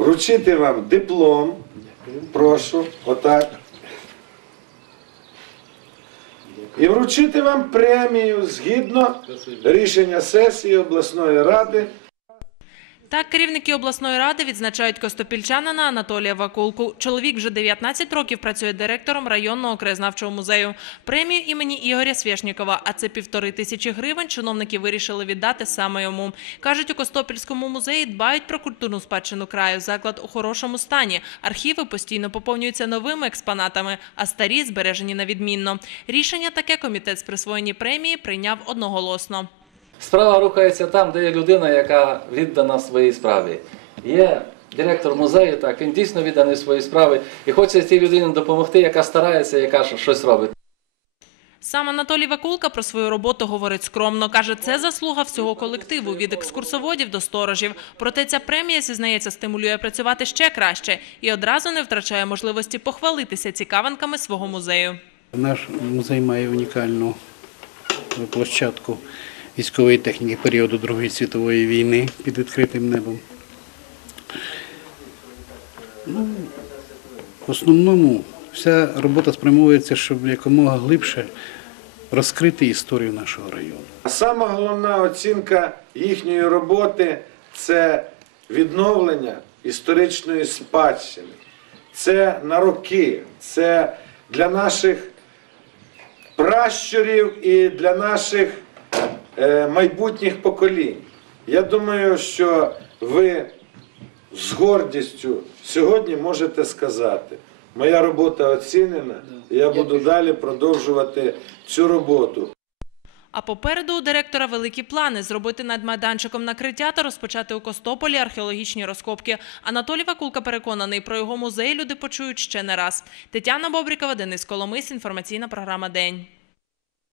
вручити вам диплом. Прошу, отак. І вручити вам премію згідно рішення сесії обласної ради Так, керівники обласної ради відзначають костопільчанина Анатолія Вакулку. Чоловік вже 19 років працює директором районного краєзнавчого музею. Премію імені Ігоря Свєшнікова, а це півтори тисячі гривень, чиновники вирішили віддати саме йому. Кажуть, у Костопільському музеї дбають про культурну спадщину краю. Заклад у хорошому стані. Архіви постійно поповнюються новими експонатами, а старі збережені на відмінно. Рішення таке комітет з присвоєння премії прийняв одноголосно. Справа рухається там, де є людина, яка віддана своїй справі. Є директор музею, так, він дійсно відданий своїй справі і хоче цій людині допомогти, яка старається, яка щось робить. Сам Анатолій Вакулка про свою роботу говорить скромно. Каже, це заслуга всього колективу від екскурсоводів до сторожів. Проте ця премія, зізнається, стимулює працювати ще краще і одразу не втрачає можливості похвалитися цікавинками свого музею. Наш музей має унікальну площадку військової техніки періоду Другої світової війни під відкритим небом. Ну, в основному вся робота спрямовується, щоб якомога глибше розкрити історію нашого району. А Сама головна оцінка їхньої роботи це відновлення історичної спадщини. Це на роки, це для наших пращурів і для наших майбутніх поколінь. Я думаю, що ви з гордістю сьогодні можете сказати, моя робота оцінена, і я буду далі продовжувати цю роботу. А попереду у директора великі плани зробити над майданчиком накриття та розпочати у Костополі археологічні розкопки. Анатолій Вакулка переконаний, про його музей люди почують ще не раз. Тетяна Бобрікова, Денис Коломис, інформаційна програма День.